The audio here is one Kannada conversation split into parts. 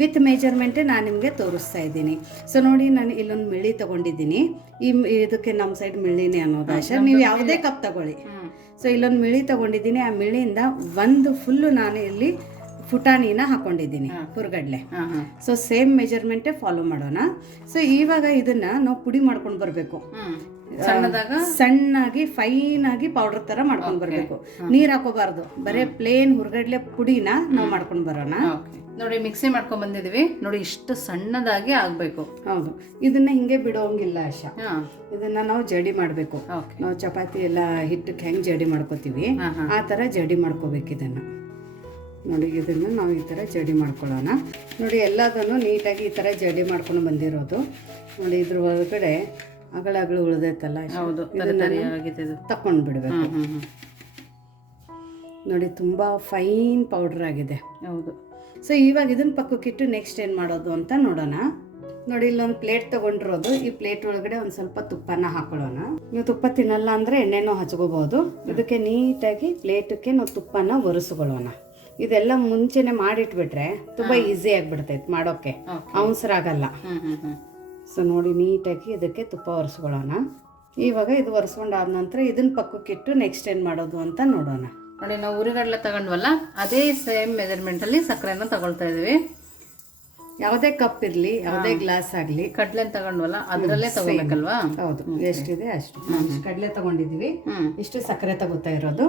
ವಿತ್ ಮೆಜರ್ಮೆಂಟೇ ನಾನು ನಿಮಗೆ ತೋರಿಸ್ತಾ ಇದ್ದೀನಿ. ಸೊ ನೋಡಿ ನಾನು ಇಲ್ಲೊಂದು ಮಿಳಿ ತಗೊಂಡಿದ್ದೀನಿ. ಈ ಇದಕ್ಕೆ ನಮ್ಮ ಸೈಡ್ ಮಿಳಿನೇ ಅನ್ನೋದು ಆಶಾ. ನೀವು ಯಾವುದೇ ಕಪ್ ತಗೊಳ್ಳಿ. ಸೊ ಇಲ್ಲೊಂದು ಮಿಳಿ ತಗೊಂಡಿದ್ದೀನಿ. ಆ ಮಿಳಿಯಿಂದ ಒಂದು ಫುಲ್ಲು ನಾನು ಇಲ್ಲಿ ಫುಟಾಣಿನ ಹಾಕೊಂಡಿದ್ದೀನಿ. ಹುರ್ಗಡ್ಲೆ ಸೊ ಸೇಮ್ ಮೆಜರ್ಮೆಂಟೇ ಫಾಲೋ ಮಾಡೋಣ. ಸೊ ಇವಾಗ ಇದನ್ನ ನಾವು ಪುಡಿ ಮಾಡ್ಕೊಂಡು ಬರಬೇಕು. ಸಣ್ಣಾಗಿ ಫೈನ್ ಆಗಿ ಪೌಡರ್ ತರ ಮಾಡ್ಕೊಂಡು ಬರಬೇಕು. ನೀರ್ ಹಾಕೋಬಾರ್ದು. ಬರೇ ಪ್ಲೇನ್ ಹುರ್ಗಡ್ಲೆ ಪುಡಿನ ನಾವು ಮಾಡ್ಕೊಂಡು ಬರೋಣ. ನೋಡಿ ಮಿಕ್ಸಿ ಮಾಡ್ಕೊಂಡ್ ಬಂದಿದೀವಿ. ನೋಡಿ ಇಷ್ಟು ಸಣ್ಣದಾಗಿ ಆಗ್ಬೇಕು. ಹೌದು. ಇದನ್ನ ಹಿಂಗೆ ಬಿಡೋಂಗಿಲ್ಲ ಆಶಾ. ಇದನ್ನ ನಾವು ಜಡಿ ಮಾಡಬೇಕು. ನಾವು ಚಪಾತಿ ಎಲ್ಲ ಹಿಟ್ಟಕ್ಕೆ ಹೆಂಗ್ ಜಡಿ ಮಾಡ್ಕೋತೀವಿ ಆ ತರ ಜಡಿ ಮಾಡ್ಕೋಬೇಕು ಇದನ್ನ. ನೋಡಿ ಇದನ್ನ ನಾವು ಈ ಥರ ಜಡಿ ಮಾಡ್ಕೊಳ್ಳೋಣ. ನೋಡಿ ಎಲ್ಲದನ್ನು ನೀಟಾಗಿ ಈ ಥರ ಜಡಿ ಮಾಡ್ಕೊಂಡು ಬಂದಿರೋದು. ನೋಡಿ ಇದ್ರ ಒಳಗಡೆ ಅಗಳ ಉಳಿದೈತಲ್ಲ ಹೌದು ತಕೊಂಡು ಬಿಡಬೇಕು ನೋಡಿ ತುಂಬ ಫೈನ್ ಪೌಡರ್ ಆಗಿದೆ. ಹೌದು. ಸೊ ಇವಾಗ ಇದನ್ನ ಪಕ್ಕಕ್ಕಿಟ್ಟು ನೆಕ್ಸ್ಟ್ ಏನು ಮಾಡೋದು ಅಂತ ನೋಡೋಣ. ನೋಡಿ ಇಲ್ಲೊಂದು ಪ್ಲೇಟ್ ತಗೊಂಡಿರೋದು. ಈ ಪ್ಲೇಟ್ ಒಳಗಡೆ ಒಂದು ಸ್ವಲ್ಪ ತುಪ್ಪನ ಹಾಕೊಳ್ಳೋಣ. ನೀವು ತುಪ್ಪ ತಿನ್ನಲ್ಲ ಅಂದ್ರೆ ಎಣ್ಣೆನೂ ಹಚ್ಕೋಬಹುದು ಇದಕ್ಕೆ ನೀಟಾಗಿ ಪ್ಲೇಟಕ್ಕೆ ನಾವು ತುಪ್ಪನ ಒರೆಸ್ಕೊಳ್ಳೋಣ. ಇದೆಲ್ಲ ಮುಂಚೆನೆ ಮಾಡಿಟ್ಬಿಟ್ರೆ ತುಂಬಾ ಈಸಿ ಆಗಿಬಿಡ್ತೈತೆ ಮಾಡೋಕೆ ಅವಸರ ಆಗಲ್ಲ. ಸೊ ನೋಡಿ ನೀಟಾಗಿ ಇದಕ್ಕೆ ತುಪ್ಪ ಒರೆಸ್ಕೊಳ್ಳೋಣ. ಇವಾಗ ಇದು ಒರೆಸ್ಕೊಂಡಾದ ನಂತರ ಇದನ್ನ ಪಕ್ಕಕ್ಕಿಟ್ಟು ನೆಕ್ಸ್ಟ್ ಏನು ಮಾಡೋದು ಅಂತ ನೋಡೋಣ. ನೋಡಿ ನಾವು ಉರಿಗಡಲೆ ತಗೊಂಡ್ವಲ್ಲ ಅದೇ ಸೇಮ್ ಮೆಜರ್ಮೆಂಟಲ್ಲಿ ಸಕ್ಕರೆನ ತಗೊಳ್ತಾ ಇದ್ದೀವಿ. ಯಾವುದೇ ಕಪ್ ಇರಲಿ ಯಾವುದೇ ಗ್ಲಾಸ್ ಆಗಲಿ. ಕಡಲೆ ತಗೊಂಡ್ವಲ್ಲ ಅದರಲ್ಲೇ ತಗೋಬೇಕಲ್ವಾ? ಹೌದು ಎಷ್ಟಿದೆ ಅಷ್ಟು. ಕಡಲೆ ತಗೊಂಡಿದ್ದೀವಿ. ಇಷ್ಟು ಸಕ್ಕರೆ ತಗೋತಾ ಇರೋದು.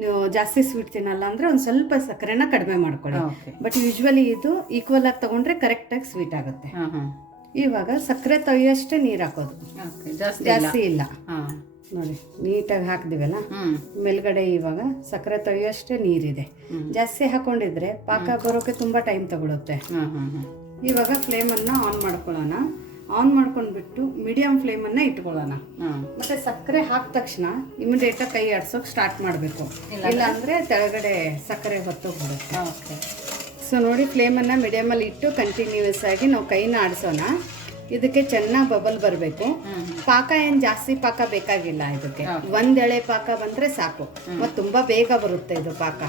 ನೀವು ಜಾಸ್ತಿ ಸ್ವೀಟ್ ತಿನ್ನಲ್ಲ ಅಂದರೆ ಒಂದು ಸ್ವಲ್ಪ ಸಕ್ಕರೆನ ಕಡಿಮೆ ಮಾಡ್ಕೊಳ್ಳಿ. ಬಟ್ ಯೂಶ್ವಲಿ ಇದು ಈಕ್ವಲ್ ಆಗಿ ತಗೊಂಡ್ರೆ ಕರೆಕ್ಟಾಗಿ ಸ್ವೀಟ್ ಆಗುತ್ತೆ. ಇವಾಗ ಸಕ್ಕರೆ ತೊಯ್ಯಷ್ಟು ನೀರು ಹಾಕೋದು. ಜಾಸ್ತಿ ಇಲ್ಲ. ನೋಡಿ ನೀಟಾಗಿ ಹಾಕಿದಿವಲ್ಲ? ಮೇಲ್ಗಡೆ ಇವಾಗ ಸಕ್ಕರೆ ತೊಯ್ಯಷ್ಟೇ ನೀರಿದೆ. ಜಾಸ್ತಿ ಹಾಕೊಂಡಿದ್ರೆ ಪಾಕ ಬರೋಕೆ ತುಂಬಾ ಟೈಮ್ ತಗೊಳುತ್ತೆ. ಇವಾಗ ಫ್ಲೇಮನ್ನು ಆನ್ ಮಾಡ್ಕೊಳ್ಳೋಣ. ಆನ್ ಮಾಡ್ಕೊಂಡ್ಬಿಟ್ಟು ಮೀಡಿಯಂ ಫ್ಲೇಮನ್ನು ಇಟ್ಕೊಳ್ಳೋಣ. ಮತ್ತೆ ಸಕ್ಕರೆ ಹಾಕಿದ ತಕ್ಷಣ ಇಮಿಡಿಯೇಟಾಗಿ ಕೈ ಆಡ್ಸೋಕೆ ಸ್ಟಾರ್ಟ್ ಮಾಡಬೇಕು. ಇಲ್ಲಾಂದರೆ? ತೆಳಗಡೆ ಸಕ್ಕರೆ ಹೊತ್ತೋಗ್ಬಿಡುತ್ತೆ ಓಕೆ. ಸೊ ನೋಡಿ ಫ್ಲೇಮನ್ನು ಮೀಡಿಯಮಲ್ಲಿ ಇಟ್ಟು ಕಂಟಿನ್ಯೂಸ್ ಆಗಿ ನಾವು ಕೈನ ಆಡಿಸೋಣ. ಇದಕ್ಕೆ ಚೆನ್ನಾಗಿ ಬಬಲ್ ಬರಬೇಕು. ಪಾಕ ಏನು ಜಾಸ್ತಿ ಪಾಕ ಬೇಕಾಗಿಲ್ಲ ಇದಕ್ಕೆ. ಒಂದೆಳೆ ಎಳೆ ಪಾಕ ಬಂದರೆ ಸಾಕು. ಮತ್ತು ತುಂಬ ಬೇಗ ಬರುತ್ತೆ ಇದು ಪಾಕ.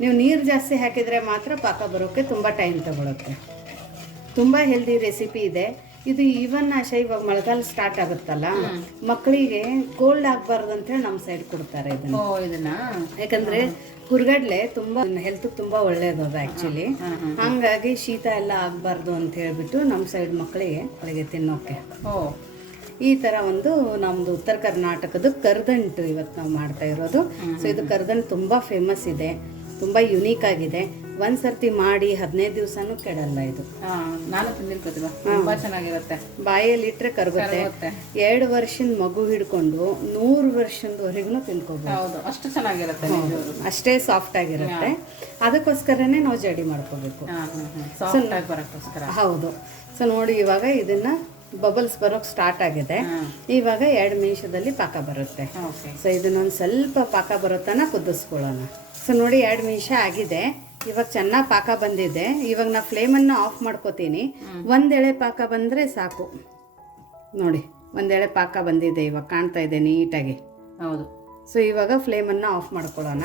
ನೀವು ನೀರು ಜಾಸ್ತಿ ಹಾಕಿದರೆ ಮಾತ್ರ ಪಾಕ ಬರೋಕ್ಕೆ ತುಂಬ ಟೈಮ್ ತಗೊಳುತ್ತೆ. ತುಂಬ ಹೆಲ್ದಿ ರೆಸಿಪಿ ಇದೆ. ಇದು ಈವನ್ ಶೈವ ಇವಾಗ ಮಳೆಗಾಲ ಸ್ಟಾರ್ಟ್ ಆಗುತ್ತಲ್ಲ ಮಕ್ಕಳಿಗೆ ಕೋಲ್ಡ್ ಆಗಬಾರ್ದು ಅಂತ ಹೇಳಿ ನಮ್ಮ ಸೈಡ್ ಕೊಡ್ತಾರೆ ಇದನ್ನ. ಯಾಕಂದ್ರೆ ಹುರ್ಗಡ್ಲೆ ತುಂಬಾ ಹೆಲ್ತ್ ತುಂಬಾ ಒಳ್ಳೇದು ಅದು ಆಕ್ಚುಲಿ ಹಂಗಾಗಿ ಶೀತ ಎಲ್ಲ ಆಗಬಾರ್ದು ಅಂತ ಹೇಳ್ಬಿಟ್ಟು ನಮ್ಮ ಸೈಡ್ ಮಕ್ಕಳಿಗೆ ಅವಳಿಗೆ ತಿನ್ನೋಕೆ. ಈ ತರ ಒಂದು ನಮ್ದು ಉತ್ತರ ಕರ್ನಾಟಕದ ಕರ್ದಂಟು ಇವತ್ತು ನಾವು ಮಾಡ್ತಾ ಇರೋದು. ಸೊ ಇದು ಕರ್ದಂಟು ತುಂಬಾ ಫೇಮಸ್ ಇದೆ ತುಂಬಾ ಯುನೀಕ್ ಆಗಿದೆ. ಒಂದ್ ಸರ್ತಿ ಮಾಡಿ ಹದಿನೈದು ದಿವಸನೂ ಕೆಡಲ್ಲ ಇದು. ತುಂಬಾ ಚೆನ್ನಾಗಿರುತ್ತೆ. ಬಾಯಲ್ಲಿ ಇಟ್ರೆ ಕರಗುತ್ತೆ. ಎರಡು ವರ್ಷದ ಮಗು ಹಿಡ್ಕೊಂಡು ನೂರು ವರ್ಷದವರೆಗೂ ತಿನ್ಕೋಬಹುದು ಹೌದು ಅಷ್ಟು ಚೆನ್ನಾಗಿರುತ್ತೆ. ಅಷ್ಟೇ ಸಾಫ್ಟ್ ಆಗಿರುತ್ತೆ. ಅದಕ್ಕೋಸ್ಕರನೇ ನಾವು ಜಡಿ ಮಾಡ್ಕೋಬೇಕು. ಹೌದು. ಸೊ ನೋಡಿ ಇವಾಗ ಇದನ್ನ ಬಬಲ್ಸ್ ಬರೋಕ್ ಸ್ಟಾರ್ಟ್ ಆಗಿದೆ. ಇವಾಗ ಎರಡು ನಿಮಿಷದಲ್ಲಿ ಪಾಕ ಬರುತ್ತೆ. ಸೊ ಇದನ್ನೊಂದು ಸ್ವಲ್ಪ ಪಾಕ ಬರೋತನ ಕುದಿಸ್ಕೊಳ್ಳೋಣ. ಸೊ ನೋಡಿ ಎರಡು ನಿಮಿಷ ಆಗಿದೆ. ಇವಾಗ ಚೆನ್ನಾಗಿ ಪಾಕ ಬಂದಿದೆ. ಇವಾಗ ನಾ ಫ್ಲೇಮನ್ನು ಆಫ್ ಮಾಡ್ಕೋತೀನಿ. ಒಂದೆಳೆ ಪಾಕ ಬಂದರೆ ಸಾಕು. ನೋಡಿ ಒಂದೆಳೆ ಪಾಕ ಬಂದಿದೆ ಇವಾಗ ಕಾಣ್ತಾ ಇದೆ ನೀಟಾಗಿ. ಹೌದು. ಸೊ ಇವಾಗ ಫ್ಲೇಮನ್ನು ಆಫ್ ಮಾಡ್ಕೊಳ್ಳೋಣ.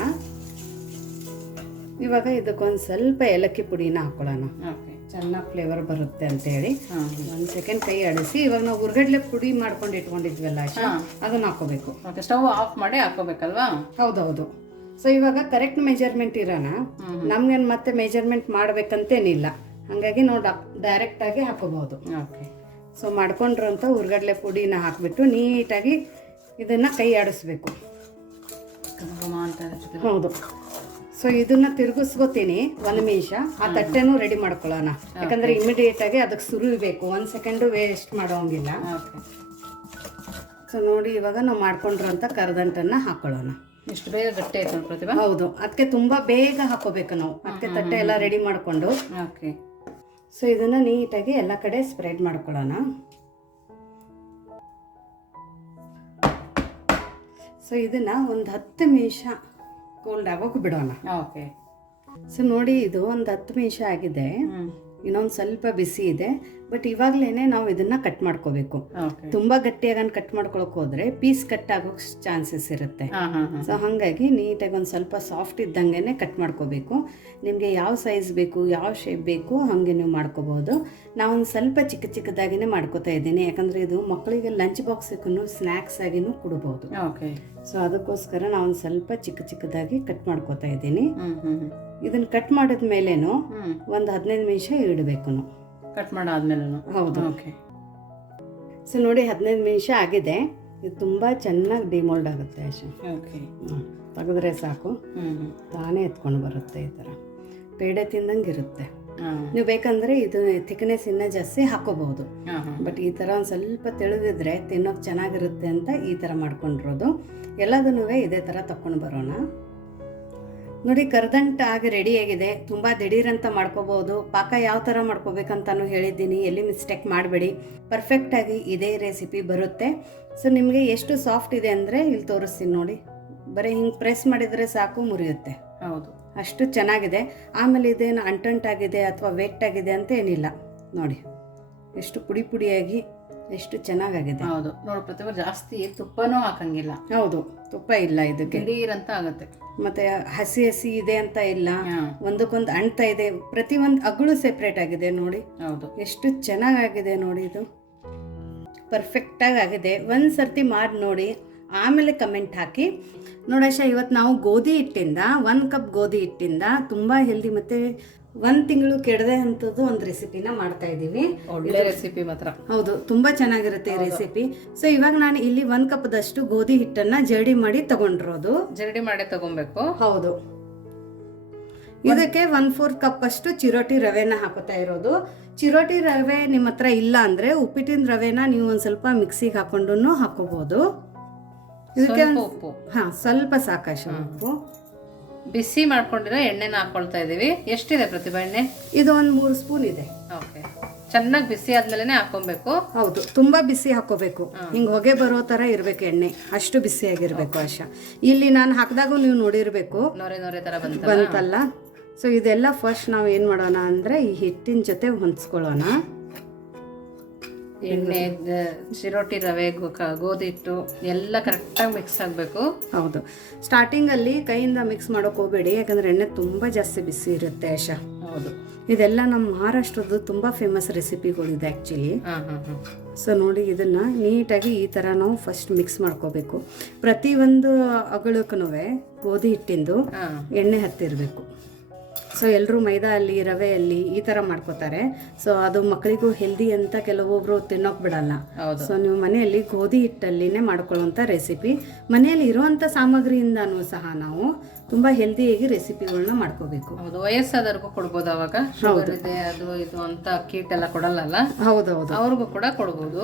ಇವಾಗ ಇದಕ್ಕೊಂದು ಸ್ವಲ್ಪ ಏಲಕ್ಕಿ ಪುಡಿನ ಹಾಕೊಳ್ಳೋಣ. ಚೆನ್ನಾಗಿ ಫ್ಲೇವರ್ ಬರುತ್ತೆ ಅಂತ ಹೇಳಿ ಒಂದು ಸೆಕೆಂಡ್ ಕೈ ಅಡಿಸಿ ಇವಾಗ ನಾವು ಉರ್ಗಡ್ಲೆ ಪುಡಿ ಮಾಡ್ಕೊಂಡು ಇಟ್ಕೊಂಡಿದ್ವಲ್ಲ. ಅದನ್ನ ಹಾಕೋಬೇಕು ಸ್ಟವ್ ಆಫ್ ಮಾಡಿ ಹಾಕೋಬೇಕಲ್ವಾ ಹೌದೌದು. ಸೊ ಇವಾಗ ಕರೆಕ್ಟ್ ಮೆಜರ್ಮೆಂಟ್ ಇರೋಣ. ನಮ್ಗೇನು ಮತ್ತೆ ಮೆಜರ್ಮೆಂಟ್ ಮಾಡ್ಬೇಕಂತೇನಿಲ್ಲ. ಹಾಗಾಗಿ ನಾವು ಡೈರೆಕ್ಟ್ ಆಗಿ ಹಾಕೋಬಹುದು. ಸೊ ಮಾಡ್ಕೊಂಡಿರೋಂಥ ಉರ್ಗಡ್ಲೆ ಪುಡಿನ ಹಾಕಿಬಿಟ್ಟು ನೀಟಾಗಿ ಇದನ್ನ ಕೈ ಆಡಿಸ್ಬೇಕು. ಹೌದು. ಸೊ ಇದನ್ನ ತಿರುಗಿಸ್ಕೊತೀನಿ ಒಂದು ನಿಮಿಷ. ಆ ತಟ್ಟೆನೂ ರೆಡಿ ಮಾಡ್ಕೊಳ್ಳೋಣ. ಯಾಕಂದ್ರೆ ಇಮಿಡಿಯೇಟ್ ಆಗಿ ಅದಕ್ಕೆ ಸುರಿಬೇಕು ಒಂದು ಸೆಕೆಂಡು ವೇಸ್ಟ್ ಮಾಡೋಂಗಿಲ್ಲ. ಸೊ ನೋಡಿ ಇವಾಗ ನಾವು ಮಾಡ್ಕೊಂಡಿರೋಂಥ ಕರದಂಟನ್ನ ಹಾಕೊಳ್ಳೋಣ. ಇಷ್ಟು ಬೇಗ ಗಟ್ಟಿ ಆಯ್ತು ನೋಡಿ ಪ್ರತಿಭಾ? ಹೌದು. ಅದಕ್ಕೆ ತುಂಬಾ ಬೇಗ ಹಾಕೋಬೇಕು ನಾವು. ಅದಕ್ಕೆ ತಟ್ಟೆ ಎಲ್ಲ ರೆಡಿ ಮಾಡಿಕೊಂಡು. ಓಕೆ. ಸೊ ಇದನ್ನ ನೀಟಾಗಿ ಎಲ್ಲ ಕಡೆ ಸ್ಪ್ರೆಡ್ ಮಾಡ್ಕೊಳ್ಳೋಣ. ಸೊ ಇದನ್ನ ಒಂದು ಹತ್ತು ನಿಮಿಷ ಕೋಲ್ಡ್ ಆಗೋಕೆ ಬಿಡೋಣ. ಓಕೆ. ಸೊ ನೋಡಿ ಇದು ಒಂದು ಹತ್ತು ನಿಮಿಷ ಆಗಿದೆ. ಇನ್ನೊಂದು ಸ್ವಲ್ಪ ಬಿಸಿ ಇದೆ ಬಟ್ ಇವಾಗಲೇ ನಾವು ಇದನ್ನ ಕಟ್ ಮಾಡ್ಕೋಬೇಕು. ತುಂಬಾ ಗಟ್ಟಿಯಾಗಿ ಕಟ್ ಮಾಡ್ಕೊಳಕ್ ಹೋದ್ರೆ ಪೀಸ್ ಕಟ್ ಆಗೋಕ್ ಚಾನ್ಸಸ್ ಇರುತ್ತೆ. ಸೊ ಹಾಗಾಗಿ ನೀಟಾಗಿ ಒಂದು ಸ್ವಲ್ಪ ಸಾಫ್ಟ್ ಇದ್ದಂಗೆನೆ ಕಟ್ ಮಾಡ್ಕೋಬೇಕು. ನಿಮಗೆ ಯಾವ ಸೈಜ್ ಬೇಕು ಯಾವ ಶೇಪ್ ಬೇಕು ಹಾಗೆ ನೀವು ಮಾಡ್ಕೋಬಹುದು ನಾವೊಂದು ಸ್ವಲ್ಪ ಚಿಕ್ಕ ಚಿಕ್ಕದಾಗಿನೇ ಮಾಡ್ಕೋತಾ ಇದ್ದೀನಿ ಯಾಕಂದ್ರೆ ಇದು ಮಕ್ಕಳಿಗೆ ಲಂಚ್ ಬಾಕ್ಸಿಗೂ ಸ್ನ್ಯಾಕ್ಸ್ ಆಗಿನೂ ಕೊಡ್ಬೋದು. ಸೊ ಅದಕ್ಕೋಸ್ಕರ ನಾವೊಂದು ಸ್ವಲ್ಪ ಚಿಕ್ಕ ಚಿಕ್ಕದಾಗಿ ಕಟ್ ಮಾಡ್ಕೋತಾ ಇದ್ದೀನಿ. ಇದನ್ನು ಕಟ್ ಮಾಡಿದ ಮೇಲೇನು ಒಂದು ಹದಿನೈದು ನಿಮಿಷ ಇಡಬೇಕು ಕಟ್ ಮಾಡಾದ್ಮೇಲೆ ಹೌದು. ಓಕೆ ಸೊ ನೋಡಿ ಹದಿನೈದು ನಿಮಿಷ ಆಗಿದೆ. ಇದು ತುಂಬ ಚೆನ್ನಾಗಿ ಡಿಮೋಲ್ಡ್ ಆಗುತ್ತೆ ಆಶಾ. ಓಕೆ. ತೆಗೆದ್ರೆ ಸಾಕು. ತಾನೇ ಎತ್ಕೊಂಡು ಬರುತ್ತೆ ಈ ಥರ. ಪೇಡೆ ತಿಂದಂಗೆ ಇರುತ್ತೆ. ನೀವು ಬೇಕಂದ್ರೆ ಇದು ಥಿಕ್ನೆಸ್ ಇನ್ನ ಜಾಸ್ತಿ ಹಾಕೋಬಹುದು. ಬಟ್ ಈ ಥರ ಒಂದು ಸ್ವಲ್ಪ ತಿಳಿದಿದ್ರೆ ತಿನ್ನೋಕೆ ಚೆನ್ನಾಗಿರುತ್ತೆ ಅಂತ ಈ ಥರ ಮಾಡ್ಕೊಂಡಿರೋದು. ಎಲ್ಲದನ್ನೂ ಇದೇ ಥರ ತಕೊಂಡು ಬರೋಣ. ನೋಡಿ ಕರ್ದಂಟ್ ಆಗಿ ರೆಡಿಯಾಗಿದೆ ತುಂಬ ದಿಢೀರಂತ ಮಾಡ್ಕೋಬೋದು. ಪಾಕ ಯಾವ ಥರ ಮಾಡ್ಕೋಬೇಕಂತಾನು ಹೇಳಿದ್ದೀನಿ. ಎಲ್ಲಿ ಮಿಸ್ಟೇಕ್ ಮಾಡಬೇಡಿ. ಪರ್ಫೆಕ್ಟಾಗಿ ಇದೇ ರೆಸಿಪಿ ಬರುತ್ತೆ. ಸೊ ನಿಮಗೆ ಎಷ್ಟು ಸಾಫ್ಟ್ ಇದೆ ಅಂದರೆ ಇಲ್ಲಿ ತೋರಿಸ್ತೀನಿ ನೋಡಿ. ಬರೀ ಹಿಂಗೆ ಪ್ರೆಸ್ ಮಾಡಿದರೆ ಸಾಕು ಮುರಿಯುತ್ತೆ. ಹೌದು. ಅಷ್ಟು ಚೆನ್ನಾಗಿದೆ. ಆಮೇಲೆ ಇದೇನು ಅಂಟಂಟಾಗಿದೆ ಅಥವಾ ವೆಟ್ ಆಗಿದೆ ಅಂತ ಏನಿಲ್ಲ. ನೋಡಿ ಎಷ್ಟು ಪುಡಿ ಪುಡಿಯಾಗಿ ಎಷ್ಟು ಚೆನ್ನಾಗಾಗಿದೆ. ಹೌದು. ನೋಡಿ ಪ್ರತಿಭಾ ಜಾಸ್ತಿ ತುಪ್ಪನೂ ಹಾಕಂಗಿಲ್ಲ. ಹೌದು ತುಪ್ಪ ಇಲ್ಲ ಇದಕ್ಕೆ. ಅಂತ ಆಗುತ್ತೆ. ಮತ್ತೆ ಹಸಿ ಹಸಿ ಇದೆ ಅಂತ ಇಲ್ಲ. ಒಂದಕ್ಕೊಂದು ಅಂಟ್ತಾ ಇದೆ. ಪ್ರತಿ ಒಂದು ಅಗಳು ಸೆಪ್ರೇಟ್ ಆಗಿದೆ ನೋಡಿ. ಹೌದು. ಎಷ್ಟು ಚೆನ್ನಾಗಾಗಿದೆ ನೋಡಿ ಇದು. ಪರ್ಫೆಕ್ಟಾಗಿ ಆಗಿದೆ ಒಂದು ಸರ್ತಿ ಮಾಡಿ ನೋಡಿ. ಆಮೇಲೆ ಕಮೆಂಟ್ ಹಾಕಿ. ನೋಡಶ ಇವತ್ತು ನಾವು ಗೋಧಿ ಹಿಟ್ಟಿಂದ ಒಂದು ಕಪ್ ಗೋಧಿ ಹಿಟ್ಟಿಂದ ತುಂಬ ಹೆಲ್ದಿ ಮತ್ತು ಒಂದು ತಿಂಗಳು ಕೆಡದೆ ಅಂತದ್ದು ಒಂದು ರೆಸಿಪಿನ ಮಾಡ್ತಾ ಇದ್ದೀನಿ ಒಳ್ಳೆ ರೆಸಿಪಿ ಮಾತ್ರ. ಹೌದು ತುಂಬಾ ಚೆನ್ನಾಗಿರುತ್ತೆ ಈ ರೆಸಿಪಿ. ಸೊ ಇವಾಗ ನಾನು ಇಲ್ಲಿ ಒಂದು ಕಪ್ದಷ್ಟು ಗೋಧಿ ಹಿಟ್ಟನ್ನ ಜರಡಿ ಮಾಡಿ ತಗೊಂಡಿರೋದು. ಜರಡಿ ಮಾಡಿ ತಗೊಬೇಕು. ಹೌದು. ಇದಕ್ಕೆ ಒನ್ ಫೋರ್ ಕಪ್ ಅಷ್ಟು ಚಿರೋಟಿ ರವೆನ ಹಾಕೋತಾ ಇರೋದು. ಚಿರೋಟಿ ರವೆ ನಿಮ್ಮ ಹತ್ರ ಇಲ್ಲ ಅಂದ್ರೆ ಉಪ್ಪಿಟ್ಟಿನ ರವೆನ ನೀವು ಒಂದ್ ಸ್ವಲ್ಪ ಮಿಕ್ಸಿಗೆ ಹಾಕೊಂಡು ಹಾಕೋಬಹುದು ಇದಕ್ಕೆ ಹಾ ಸ್ವಲ್ಪ ಸಾಕಷ್ಟು ಉಪ್ಪು. ಬಿಸಿ ಮಾಡ್ಕೊಂಡಿರೋ ಎಣ್ಣೆನ ಹಾಕೊಳ್ತಾ ಇದೀವಿ ಎಷ್ಟಿದೆ ಪ್ರತಿಭಾ ಎಣ್ಣೆ? ಇದು ಒಂದು ಮೂರು ಸ್ಪೂನ್ ಇದೆ. ಓಕೆ. ಚೆನ್ನಾಗಿ ಬಿಸಿ ಆದ್ಮೇಲೆ ಹಾಕೊಬೇಕು. ಹೌದು ತುಂಬಾ ಬಿಸಿ ಹಾಕೋಬೇಕು. ಹಿಂಗ್ ಹೊಗೆ ಬರೋ ತರ ಇರ್ಬೇಕು ಎಣ್ಣೆ. ಅಷ್ಟು ಬಿಸಿಯಾಗಿರ್ಬೇಕು ಆಶಾ. ಇಲ್ಲಿ ನಾನು ಹಾಕಿದಾಗ ನೀವು ನೋಡಿರ್ಬೇಕು. ನೊರೆ ನೊರೆ ತರ ಬಂತ ಬಂತಲ್ಲ. ಸೊ ಇದೆಲ್ಲ ಫಸ್ಟ್ ನಾವು ಏನು ಮಾಡೋಣ ಅಂದರೆ ಈ ಹಿಟ್ಟಿನ ಜೊತೆ ಹೊಂದ್ಸ್ಕೊಳ್ಳೋಣ. ಎಣ್ಣೆ ಚಿರೋಟಿ ರವೆ ಗೋಧಿ ಹಿಟ್ಟು ಎಲ್ಲ ಕರೆಕ್ಟಾಗಿ ಮಿಕ್ಸ್ ಆಗಬೇಕು. ಹೌದು. ಸ್ಟಾರ್ಟಿಂಗಲ್ಲಿ ಕೈಯಿಂದ ಮಿಕ್ಸ್ ಮಾಡೋಕೆ ಹೋಗಬೇಡಿ ಯಾಕಂದರೆ ಎಣ್ಣೆ ತುಂಬ ಜಾಸ್ತಿ ಬಿಸಿ ಇರುತ್ತೆ ಆಶಾ ಹೌದು. ಇದೆಲ್ಲ ನಮ್ಮ ಮಹಾರಾಷ್ಟ್ರದ್ದು ತುಂಬ ಫೇಮಸ್ ರೆಸಿಪಿಗಳಿದೆ ಆ್ಯಕ್ಚುಲಿ ಸೊ ನೋಡಿ ಇದನ್ನು ನೀಟಾಗಿ ಈ ಥರ ನಾವು ಫಸ್ಟ್ ಮಿಕ್ಸ್ ಮಾಡ್ಕೋಬೇಕು. ಪ್ರತಿಯೊಂದು ಅಗಳಕ್ಕೂ ಗೋಧಿ ಹಿಟ್ಟಿಂದು ಎಣ್ಣೆ ಹತ್ತಿರಬೇಕು. ಸೊ ಎಲ್ಲರೂ ಮೈದಾ ಅಲ್ಲಿ ರವೆ ಅಲ್ಲಿ ಈ ಥರ ಮಾಡ್ಕೋತಾರೆ. ಸೊ ಅದು ಮಕ್ಕಳಿಗೂ ಹೆಲ್ದಿ ಅಂತ ಕೆಲವೊಬ್ರು ತಿನ್ನೋಕೆ ಬಿಡಲ್ಲ. ಹೌದು. ಸೊ ನೀವು ಮನೆಯಲ್ಲಿ ಗೋಧಿ ಹಿಟ್ಟಲ್ಲಿನೇ ಮಾಡ್ಕೊಳ್ಳುವಂಥ ರೆಸಿಪಿ ಮನೆಯಲ್ಲಿ ಇರುವಂಥ ಸಾಮಗ್ರಿಯಿಂದನೂ ಸಹ ನಾವು ತುಂಬ ಹೆಲ್ದಿಯಾಗಿ ರೆಸಿಪಿಗಳನ್ನ ಮಾಡ್ಕೋಬೇಕು. ಹೌದು ವಯಸ್ಸಾದವ್ರಿಗೂ ಕೊಡ್ಬೋದು ಅವಾಗ. ಇದೆ ಅದು ಇದು ಅಂತ ಕೀಟ್ ಎಲ್ಲ ಕೊಡಲ್ಲಲ್ಲ? ಹೌದೌದು. ಅವ್ರಿಗೂ ಕೂಡ ಕೊಡ್ಬೋದು.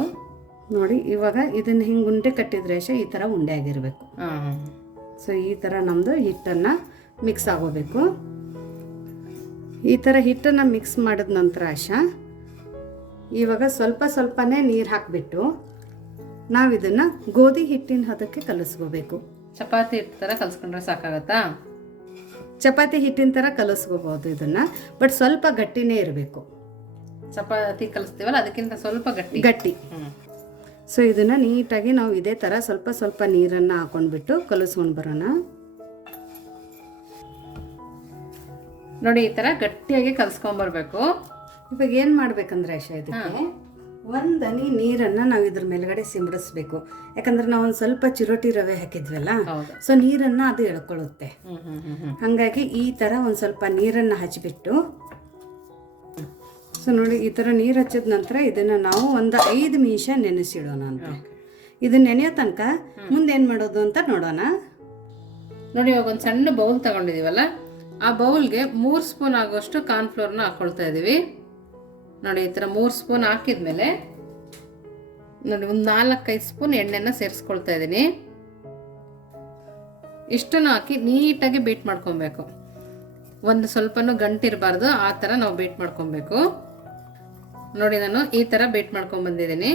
ನೋಡಿ ಇವಾಗ ಇದನ್ನ ಹಿಂಗೆ ಉಂಡೆ ಕಟ್ಟಿದ್ರೆ ಶೇ ಈ ಥರ ಉಂಡೆ ಆಗಿರಬೇಕು. ಸೊ ಈ ಥರ ನಮ್ಮದು ಹಿಟ್ಟನ್ನು ಮಿಕ್ಸ್ ಆಗೋಬೇಕು. ಈ ಥರ ಹಿಟ್ಟನ್ನು ಮಿಕ್ಸ್ ಮಾಡಿದ ನಂತರ ಆಶಾ ಇವಾಗ ಸ್ವಲ್ಪ ಸ್ವಲ್ಪನೇ ನೀರು ಹಾಕಿಬಿಟ್ಟು ನಾವು ಇದನ್ನು ಗೋಧಿ ಹಿಟ್ಟಿನ ಹದಕ್ಕೆ ಕಲಿಸ್ಕೋಬೇಕು. ಚಪಾತಿ ಹಿಟ್ಟು ಥರ ಕಲಿಸ್ಕೊಂಡ್ರೆ ಸಾಕಾಗತ್ತಾ? ಚಪಾತಿ ಹಿಟ್ಟಿನ ಥರ ಕಲಿಸ್ಕೋಬೋದು ಇದನ್ನು ಬಟ್ ಸ್ವಲ್ಪ ಗಟ್ಟಿನೇ ಇರಬೇಕು. ಚಪಾತಿ ಕಲಿಸ್ತೀವಲ್ಲ ಅದಕ್ಕಿಂತ ಸ್ವಲ್ಪ ಗಟ್ಟಿ. ಗಟ್ಟಿ. ಸೊ ಇದನ್ನು ನೀಟಾಗಿ ನಾವು ಇದೇ ಥರ ಸ್ವಲ್ಪ ಸ್ವಲ್ಪ ನೀರನ್ನು ಹಾಕೊಂಡ್ಬಿಟ್ಟು ಕಲಿಸ್ಕೊಂಡು ಬರೋಣ. ನೋಡಿ ಈ ಥರ ಗಟ್ಟಿಯಾಗಿ ಕಲ್ಸ್ಕೊಂಬರ್ಬೇಕು. ಇವಾಗ ಏನು ಮಾಡ್ಬೇಕಂದ್ರೆ ಆಶಾ ಇದಕ್ಕೆ ಒಂದು ಹನಿ ನೀರನ್ನು ನಾವು ಇದ್ರ ಮೇಲ್ಗಡೆ ಸಿಂಬಡಿಸ್ಬೇಕು ಯಾಕಂದ್ರೆ ನಾವು ಒಂದು ಸ್ವಲ್ಪ ಚಿರೋಟಿ ರವೆ ಹಾಕಿದ್ವಲ್ಲ ಸೊ ನೀರನ್ನು ಅದು ಎಳ್ಕೊಳ್ಳುತ್ತೆ. ಹಾಗಾಗಿ ಈ ಥರ ಒಂದು ಸ್ವಲ್ಪ ನೀರನ್ನು ಹಚ್ಚಿಬಿಟ್ಟು ಸೊ ನೋಡಿ ಈ ಥರ ನೀರು ಹಚ್ಚಿದ ನಂತರ ಇದನ್ನು ನಾವು ಒಂದು ಐದು ನಿಮಿಷ ನೆನೆಸಿಡೋಣ ಅಂತ. ಇದು ನೆನೆಯೋ ತನಕ ಮುಂದೆ ಏನು ಮಾಡೋದು ಅಂತ ನೋಡೋಣ. ನೋಡಿ ಇವಾಗ ಒಂದು ಸಣ್ಣ ಬೌಲ್ ತಗೊಂಡಿದೀವಲ್ಲ? ಆ ಬೌಲ್ಗೆ ಮೂರು ಸ್ಪೂನ್ ಆಗೋಷ್ಟು ಕಾರ್ನ್ಫ್ಲೋರ್ನ ಹಾಕ್ಕೊಳ್ತಾ ಇದ್ದೀವಿ. ನೋಡಿ, ಈ ಥರ ಮೂರು ಸ್ಪೂನ್ ಹಾಕಿದ್ಮೇಲೆ ನೋಡಿ, ಒಂದು ನಾಲ್ಕೈದು ಸ್ಪೂನ್ ಎಣ್ಣೆನ ಸೇರಿಸ್ಕೊಳ್ತಾ ಇದ್ದೀನಿ. ಇಷ್ಟನ್ನು ಹಾಕಿ ನೀಟಾಗಿ ಬೀಟ್ ಮಾಡ್ಕೊಬೇಕು. ಒಂದು ಸ್ವಲ್ಪನೂ ಗಂಟಿರಬಾರ್ದು, ಆ ಥರ ನಾವು ಬೀಟ್ ಮಾಡ್ಕೊಬೇಕು. ನೋಡಿ, ನಾನು ಈ ಥರ ಬೀಟ್ ಮಾಡ್ಕೊಂಬಂದಿದ್ದೀನಿ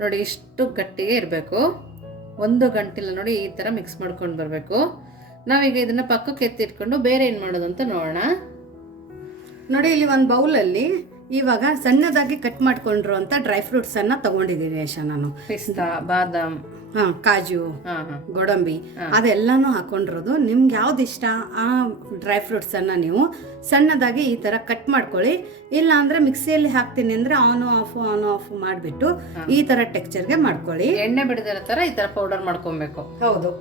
ನೋಡಿ, ಇಷ್ಟು ಗಟ್ಟಿಗೆ ಇರಬೇಕು. ಒಂದು ಗಂಟಿಲ್ಲ ನೋಡಿ ಈ ಥರ ಮಿಕ್ಸ್ ಮಾಡ್ಕೊಂಡು ಬರಬೇಕು. ನಾವೀಗ ಇದನ್ನು ಪಕ್ಕಕ್ಕೆ ಎತ್ತಿಟ್ಕೊಂಡು ಬೇರೆ ಏನು ಮಾಡೋದು ಅಂತ ನೋಡೋಣ. ನೋಡಿ, ಇಲ್ಲಿ ಒಂದು ಬೌಲಲ್ಲಿ ಇವಾಗ ಸಣ್ಣದಾಗಿ ಕಟ್ ಮಾಡ್ಕೊಂಡ್ರು ಅಂತ ಡ್ರೈ ಫ್ರೂಟ್ಸನ್ನು ತಗೊಂಡಿದ್ದೀನಿ ಯಶ ನಾನು. ಪಿಸ್ತಾ ಬಾದಾಮ್. ಹಾ ಕಾಜು ಗೋಡಂಬಿ ಅದೆಲ್ಲಾನು ಹಾಕೊಂಡಿರೋದು. ನಿಮ್ಗೆ ಯಾವ್ದು ಇಷ್ಟ ಆ ಡ್ರೈ ಫ್ರೂಟ್ಸ್ ಅನ್ನ ನೀವು ಸಣ್ಣದಾಗಿ ಈ ತರ ಕಟ್ ಮಾಡ್ಕೊಳ್ಳಿ. ಇಲ್ಲ ಅಂದ್ರೆ ಮಿಕ್ಸಿಯಲ್ಲಿ ಹಾಕ್ತೀನಿ ಅಂದ್ರೆ ಆನ್ ಆಫ್ ಆನ್ ಆಫ್ ಮಾಡಿಬಿಟ್ಟು ಈ ತರ ಟೆಕ್ಚರ್ಗೆ ಮಾಡ್ಕೊಳ್ಳಿ. ಎಣ್ಣೆ ಬಿಡದಿರೋ ತರ ಈ ತರ ಪೌಡರ್ ಮಾಡ್ಕೊಬೇಕು. ಹೌದು.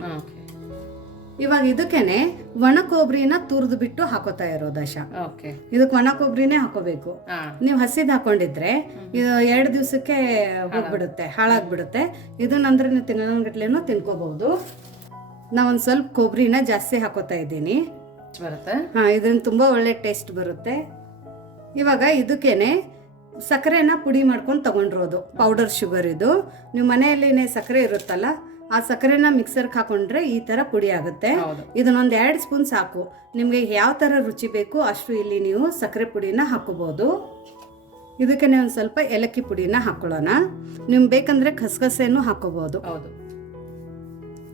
ಇವಾಗ ಇದಕ್ಕೇನೆ ಒಣ ಕೊಬ್ಬರಿನ ತುರಿದು ಬಿಟ್ಟು ಹಾಕೋತಾ ಇರೋದು ದಶ. ಓಕೆ. ಇದಕ್ಕೆ ಒಣ ಕೊಬ್ಬರಿನೇ ಹಾಕೋಬೇಕು. ನೀವು ಹಸಿದ್ ಹಾಕೊಂಡಿದ್ರೆ ಇದು ಎರಡು ದಿವಸಕ್ಕೆ ಹೋಗ್ಬಿಡುತ್ತೆ ಹಾಳಾಗ್ಬಿಡುತ್ತೆ. ಇದನ್ನಂದ್ರೆ ನೀವು ತಿನ್ನೋಗಟ್ಲೆನೂ ತಿನ್ಕೋಬಹುದು. ನಾವೊಂದು ಸ್ವಲ್ಪ ಕೊಬ್ಬರಿನ ಜಾಸ್ತಿ ಹಾಕೋತಾ ಇದ್ದೀನಿ. ಬರುತ್ತೆ? ಹಾ ಇದರಿಂದ ತುಂಬ ಒಳ್ಳೆ ಟೇಸ್ಟ್ ಬರುತ್ತೆ. ಇವಾಗ ಇದಕ್ಕೇನೆ ಸಕ್ಕರೆನ ಪುಡಿ ಮಾಡ್ಕೊಂಡು ತಗೊಂಡಿರೋದು. ಪೌಡರ್ ಶುಗರ್ ಇದು. ನೀವು ಮನೆಯಲ್ಲಿನೇ ಸಕ್ಕರೆ ಇರುತ್ತಲ್ಲ ಆ ಸಕ್ಕರೆನ ಮಿಕ್ಸರ್ಗೆ ಹಾಕೊಂಡ್ರೆ ಈ ಥರ ಪುಡಿ ಆಗುತ್ತೆ. ಇದನ್ನೊಂದು ಎರಡು ಸ್ಪೂನ್ ಸಾಕು. ನಿಮಗೆ ಯಾವ ಥರ ರುಚಿ ಬೇಕು ಅಷ್ಟು ಇಲ್ಲಿ ನೀವು ಸಕ್ಕರೆ ಪುಡಿನ ಹಾಕೋಬಹುದು. ಇದಕ್ಕೆ ಒಂದು ಸ್ವಲ್ಪ ಏಲಕ್ಕಿ ಪುಡಿನ ಹಾಕೊಳ್ಳೋಣ. ನಿಮ್ಗೆ ಬೇಕಂದ್ರೆ ಖಸಖಸೆನೂ ಹಾಕೋಬಹುದು. ಹೌದು.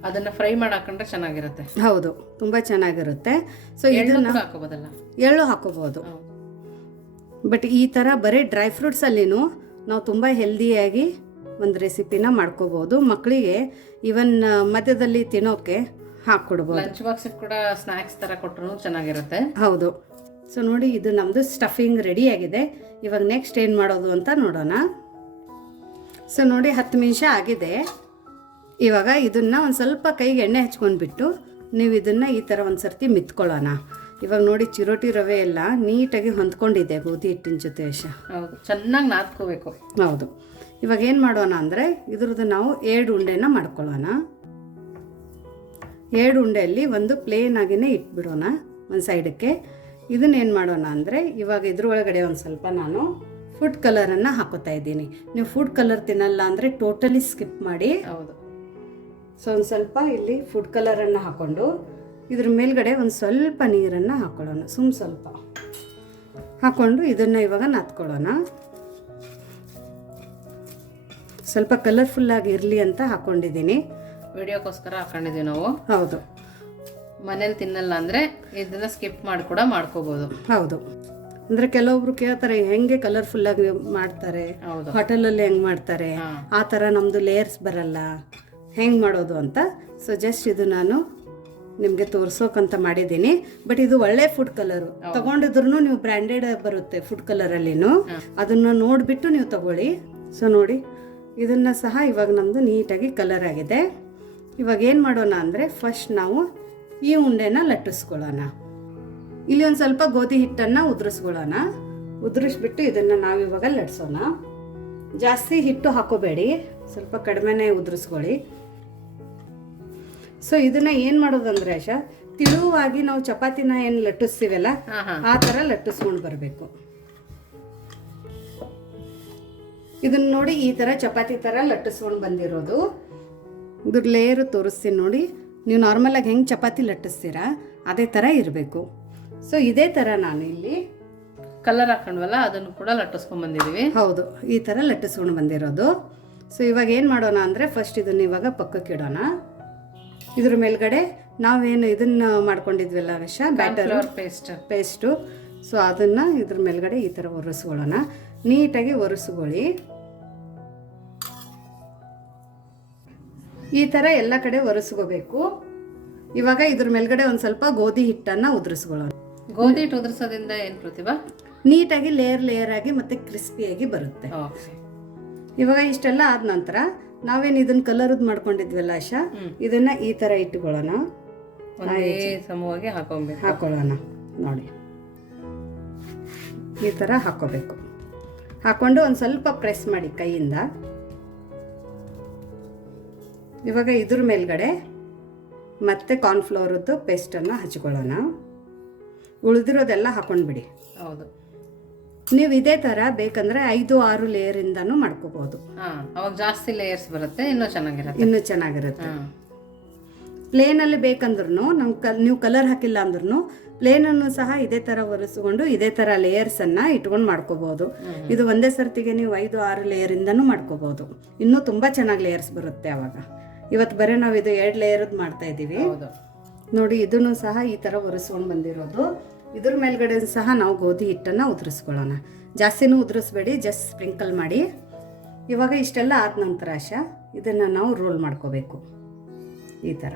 ಅದನ್ನ ಫ್ರೈ ಮಾಡಿ ಹಾಕೊಂಡ್ರೆ ಚೆನ್ನಾಗಿರುತ್ತೆ. ಹೌದು ತುಂಬಾ ಚೆನ್ನಾಗಿರುತ್ತೆ. ಸೊ ಎಳ್ಳು ಇದನ್ನ ಹಾಕೋಬೋದಲ್ಲ ಎಳ್ಳು ಹಾಕೋಬಹುದು. ಬಟ್ ಈ ಥರ ಬರೀ ಡ್ರೈ ಫ್ರೂಟ್ಸಲ್ಲಿನೂ ನಾವು ತುಂಬ ಹೆಲ್ದಿಯಾಗಿ ಒಂದು ರೆಸಿಪಿನ ಮಾಡ್ಕೋಬಹುದು ಮಕ್ಕಳಿಗೆ ಇವನ್ ಮಧ್ಯದಲ್ಲಿ ತಿನ್ನೋಕೆ ಹಾಕ್ಕೊಡ್ಬೋದು. ಲಂಚ್ ಬಾಕ್ಸ್ ಕೂಡ ಸ್ನಾಕ್ಸ್ ತರ ಕೊಟ್ಟರು ಚೆನ್ನಾಗಿರುತ್ತೆ. ಹೌದು. ಸೊ ನೋಡಿ ಇದು ನಮ್ಮದು ಸ್ಟಫಿಂಗ್ ರೆಡಿಯಾಗಿದೆ ಇವಾಗ ನೆಕ್ಸ್ಟ್ ಏನು ಮಾಡೋದು ಅಂತ ನೋಡೋಣ. ಸೊ ನೋಡಿ ಹತ್ತು ನಿಮಿಷ ಆಗಿದೆ. ಇವಾಗ ಇದನ್ನು ಒಂದು ಸ್ವಲ್ಪ ಕೈಗೆ ಎಣ್ಣೆ ಹಚ್ಕೊಂಡ್ಬಿಟ್ಟು ನೀವು ಇದನ್ನು ಈ ಥರ ಒಂದು ಸರ್ತಿ ಮಿತ್ಕೊಳ್ಳೋಣ. ಇವಾಗ ನೋಡಿ ಚಿರೋಟಿ ರವೆ ಎಲ್ಲ ನೀಟಾಗಿ ಹೊಂದ್ಕೊಂಡಿದೆ ಗೋಧಿ ಹಿಟ್ಟಿನ ಜೊತೆ ಚೆನ್ನಾಗಿ ನಾದ್ಕೋಬೇಕು. ಹೌದು. ಇವಾಗ ಏನು ಮಾಡೋಣ ಅಂದರೆ ಇದ್ರದ್ದು ನಾವು ಎರಡು ಉಂಡೆನ ಮಾಡ್ಕೊಳ್ಳೋಣ. ಎರಡು ಉಂಡೆಯಲ್ಲಿ ಒಂದು ಪ್ಲೇನ್ ಆಗಿನೇ ಇಟ್ಬಿಡೋಣ ಒಂದು ಸೈಡಕ್ಕೆ ಇದನ್ನೇನು ಮಾಡೋಣ ಅಂದರೆ ಇವಾಗ ಇದ್ರೊಳಗಡೆ ಒಂದು ಸ್ವಲ್ಪ ನಾನು ಫುಡ್ ಕಲರನ್ನು ಹಾಕೋತಾ ಇದ್ದೀನಿ. ನೀವು ಫುಡ್ ಕಲರ್ ತಿನ್ನಲ್ಲ ಅಂದರೆ ಟೋಟಲಿ ಸ್ಕಿಪ್ ಮಾಡಿ. ಹೌದು. ಸೊ ಒಂದು ಸ್ವಲ್ಪ ಇಲ್ಲಿ ಫುಡ್ ಕಲರನ್ನು ಹಾಕ್ಕೊಂಡು ಇದ್ರ ಮೇಲ್ಗಡೆ ಒಂದು ಸ್ವಲ್ಪ ನೀರನ್ನು ಹಾಕ್ಕೊಳ್ಳೋಣ ಸುಮ್ಮ ಸ್ವಲ್ಪ. ಹಾಕ್ಕೊಂಡು ಇದನ್ನು ಇವಾಗ ನಾದ್ಕೊಳ್ಳೋಣ. ಸ್ವಲ್ಪ ಕಲರ್ಫುಲ್ಲಾಗಿ ಇರಲಿ ಅಂತ ಹಾಕೊಂಡಿದ್ದೀನಿ. ವಿಡಿಯೋಕ್ಕೋಸ್ಕರ ಹಾಕೊಂಡಿದ್ದೀವಿ ನಾವು. ಹೌದು. ಮನೇಲಿ ತಿನ್ನಲ್ಲ ಅಂದ್ರೆ ಇದನ್ನ ಸ್ಕಿಪ್ ಮಾಡಿ ಕೂಡ ಮಾಡ್ಕೋಬಹುದು ಹೌದು. ಅಂದರೆ ಕೆಲವೊಬ್ರು ಕೇಳ್ತಾರೆ ಹೆಂಗೆ ಕಲರ್ಫುಲ್ಲಾಗಿ ಮಾಡ್ತಾರೆ? ಹೌದು. ಹೋಟೆಲಲ್ಲಿ ಹೆಂಗೆ ಮಾಡ್ತಾರೆ? ಆ ಥರ ನಮ್ಮದು ಲೇಯರ್ಸ್ ಬರಲ್ಲ. ಹೆಂಗೆ ಮಾಡೋದು ಅಂತ ಸೊ ಜಸ್ಟ್ ಇದು ನಾನು ನಿಮಗೆ ತೋರ್ಸೋಕಂತ ಮಾಡಿದ್ದೀನಿ. ಬಟ್ ಇದು ಒಳ್ಳೆ ಫುಡ್ ಕಲರು ತಗೊಂಡಿದ್ರು ನೀವು ಬ್ರ್ಯಾಂಡೆಡ್ ಬರುತ್ತೆ ಫುಡ್ ಕಲರಲ್ಲಿನೂ ಅದನ್ನು ನೋಡಿಬಿಟ್ಟು ನೀವು ತಗೊಳ್ಳಿ. ಸೊ ನೋಡಿ ಇದನ್ನು ಸಹ ಇವಾಗ ನಮ್ಮದು ನೀಟಾಗಿ ಕಲರ್ ಆಗಿದೆ. ಇವಾಗ ಏನು ಮಾಡೋಣ ಅಂದರೆ ಫಸ್ಟ್ ನಾವು ಈ ಉಂಡೆನ ಲಟ್ಟಿಸ್ಕೊಳ್ಳೋಣ. ಇಲ್ಲಿ ಒಂದು ಸ್ವಲ್ಪ ಗೋಧಿ ಹಿಟ್ಟನ್ನು ಉದುರಿಸ್ಕೊಳ್ಳೋಣ. ಉದುರಿಸ್ಬಿಟ್ಟು ಇದನ್ನು ನಾವಿವಾಗ ಲಟ್ಸೋಣ ಜಾಸ್ತಿ ಹಿಟ್ಟು ಹಾಕೋಬೇಡಿ ಸ್ವಲ್ಪ ಕಡಿಮೆನೇ ಉದುರಿಸ್ಕೊಳ್ಳಿ. ಸೊ ಇದನ್ನ ಏನು ಮಾಡೋದಂದ್ರೆ ಆಶಾ ತಿಳುವಾಗಿ ನಾವು ಚಪಾತಿನ ಏನು ಲಟ್ಟಿಸ್ತೀವಲ್ಲ ಆ ಥರ ಲಟ್ಟಿಸ್ಕೊಂಡು ಬರಬೇಕು. ಇದನ್ನ ನೋಡಿ ಈ ಥರ ಚಪಾತಿ ಥರ ಲಟ್ಟಿಸ್ಕೊಂಡು ಬಂದಿರೋದು. ಇದ್ರ ಲೇಯರು ತೋರಿಸ್ತೀನಿ ನೋಡಿ. ನೀವು ನಾರ್ಮಲಾಗಿ ಹೆಂಗೆ ಚಪಾತಿ ಲಟ್ಟಿಸ್ತೀರಾ ಅದೇ ಥರ ಇರಬೇಕು. ಸೊ ಇದೇ ಥರ ನಾನು ಇಲ್ಲಿ ಕಲರ್ ಹಾಕೊಂಡ್ವಲ್ಲ ಅದನ್ನು ಕೂಡ ಲಟ್ಟಿಸ್ಕೊಂಡ್ ಬಂದಿದ್ದೀವಿ ಹೌದು ಈ ಥರ ಲಟ್ಟಿಸ್ಕೊಂಡು ಬಂದಿರೋದು. ಸೊ ಇವಾಗ ಏನು ಮಾಡೋಣ ಅಂದರೆ ಫಸ್ಟ್ ಇದನ್ನ ಇವಾಗ ಪಕ್ಕಕ್ಕೆ ಇಡೋಣ. ಇದ್ರ ಮೇಲ್ಗಡೆ ನಾವೇನು ಇದನ್ನ ಮಾಡ್ಕೊಂಡಿದ್ವಲ್ಲ ವಿಷ ಬ್ಯಾಟರ್ ಪೇಸ್ಟ್ ಪೇಸ್ಟು ಸೊ ಅದನ್ನು ಇದ್ರ ಮೇಲ್ಗಡೆ ಈ ಥರ ಒರೆಸ್ಕೊಳ್ಳೋಣ ನೀಟಾಗಿ ಒರೆಸ್ಕೊಳ್ಳಿ. ಈ ಥರ ಎಲ್ಲ ಕಡೆ ಒರೆಸ್ಕೋಬೇಕು. ಇವಾಗ ಇದ್ರ ಮೇಲ್ಗಡೆ ಒಂದು ಸ್ವಲ್ಪ ಗೋಧಿ ಹಿಟ್ಟನ್ನು ಉದುರಿಸ್ಕೊಳ್ಳೋಣ. ಗೋಧಿ ಹಿಟ್ಟು ಉದುರಿಸೋದ್ರಿಂದ ಏನು ಪ್ರತಿಭಾ? ನೀಟಾಗಿ ಲೇಯರ್ ಲೇಯರ್ ಆಗಿ ಮತ್ತೆ ಕ್ರಿಸ್ಪಿಯಾಗಿ ಬರುತ್ತೆ. ಇವಾಗ ಇಷ್ಟೆಲ್ಲ ಆದ ನಂತರ ನಾವೇನು ಇದನ್ನ ಕಲರ್ದು ಮಾಡ್ಕೊಂಡಿದ್ವಲ್ಲ ಆಶಾ. ಇದನ್ನ ಈ ಥರ ಇಟ್ಕೊಳ್ಳೋಣ. ಸಮವಾಗಿ ಹಾಕೊಬೇಕು. ಹಾಕೊಳ್ಳೋಣ. ನೋಡಿ. ಈ ಥರ ಹಾಕೋಬೇಕು. ಹಾಕೊಂಡು ಒಂದು ಸ್ವಲ್ಪ ಪ್ರೆಸ್ ಮಾಡಿ ಕೈಯಿಂದ. ಇವಾಗ ಇದ್ರ ಮೇಲ್ಗಡೆ ಮತ್ತೆ ಕಾರ್ನ್ಫ್ಲೋರದ್ದು ಪೇಸ್ಟನ್ನು ಹಚ್ಕೊಳ್ಳೋಣ. ಉಳಿದಿರೋದೆಲ್ಲ ಹಾಕೊಂಡ್ಬಿಡಿ ಹೌದು. ನೀವು ಇದೇ ಥರ ಬೇಕಂದ್ರೆ ಐದು ಆರು ಲೇಯರಿಂದನೂ ಮಾಡ್ಕೋಬೋದು. ಹಾ ಅವಾಗ ಜಾಸ್ತಿ ಲೇಯರ್ಸ್ ಬರುತ್ತೆ ಇನ್ನೂ ಚೆನ್ನಾಗಿರುತ್ತೆ. ಇನ್ನೂ ಚೆನ್ನಾಗಿರುತ್ತೆ. ಪ್ಲೇನಲ್ಲಿ ಬೇಕಂದ್ರೂ ನಮ್ಗೆ ಕಲ್ ನೀವು ಕಲರ್ ಹಾಕಿಲ್ಲ ಅಂದ್ರೂ ಪ್ಲೇನನ್ನು ಸಹ ಇದೇ ಥರ ಒರೆಸ್ಕೊಂಡು ಇದೇ ಥರ ಲೇಯರ್ಸನ್ನು ಇಟ್ಕೊಂಡು ಮಾಡ್ಕೋಬೋದು. ಇದು ಒಂದೇ ಸರ್ತಿಗೆ ನೀವು ಐದು ಆರು ಲೇಯರಿಂದನೂ ಮಾಡ್ಕೋಬೋದು. ಇನ್ನೂ ತುಂಬ ಚೆನ್ನಾಗಿ ಲೇಯರ್ಸ್ ಬರುತ್ತೆ ಅವಾಗ. ಇವತ್ತು ಬರೀ ನಾವು ಇದು ಎರಡು ಲೇಯರ್ದು ಮಾಡ್ತಾ ಇದ್ದೀವಿ. ನೋಡಿ ಇದನ್ನು ಸಹ ಈ ಥರ ಒರೆಸ್ಕೊಂಡು ಬಂದಿರೋದು. ಇದ್ರ ಮೇಲ್ಗಡೆ ಸಹ ನಾವು ಗೋಧಿ ಹಿಟ್ಟನ್ನು ಉದುರಿಸ್ಕೊಳ್ಳೋಣ. ಜಾಸ್ತಿನೂ ಉದುರಿಸ್ಬೇಡಿ ಜಸ್ಟ್ ಸ್ಪ್ರಿಂಕಲ್ ಮಾಡಿ. ಇವಾಗ ಇಷ್ಟೆಲ್ಲ ಆದ ನಂತರ ಆಶಾ ಇದನ್ನು ನಾವು ರೋಲ್ ಮಾಡ್ಕೋಬೇಕು. ಈ ಥರ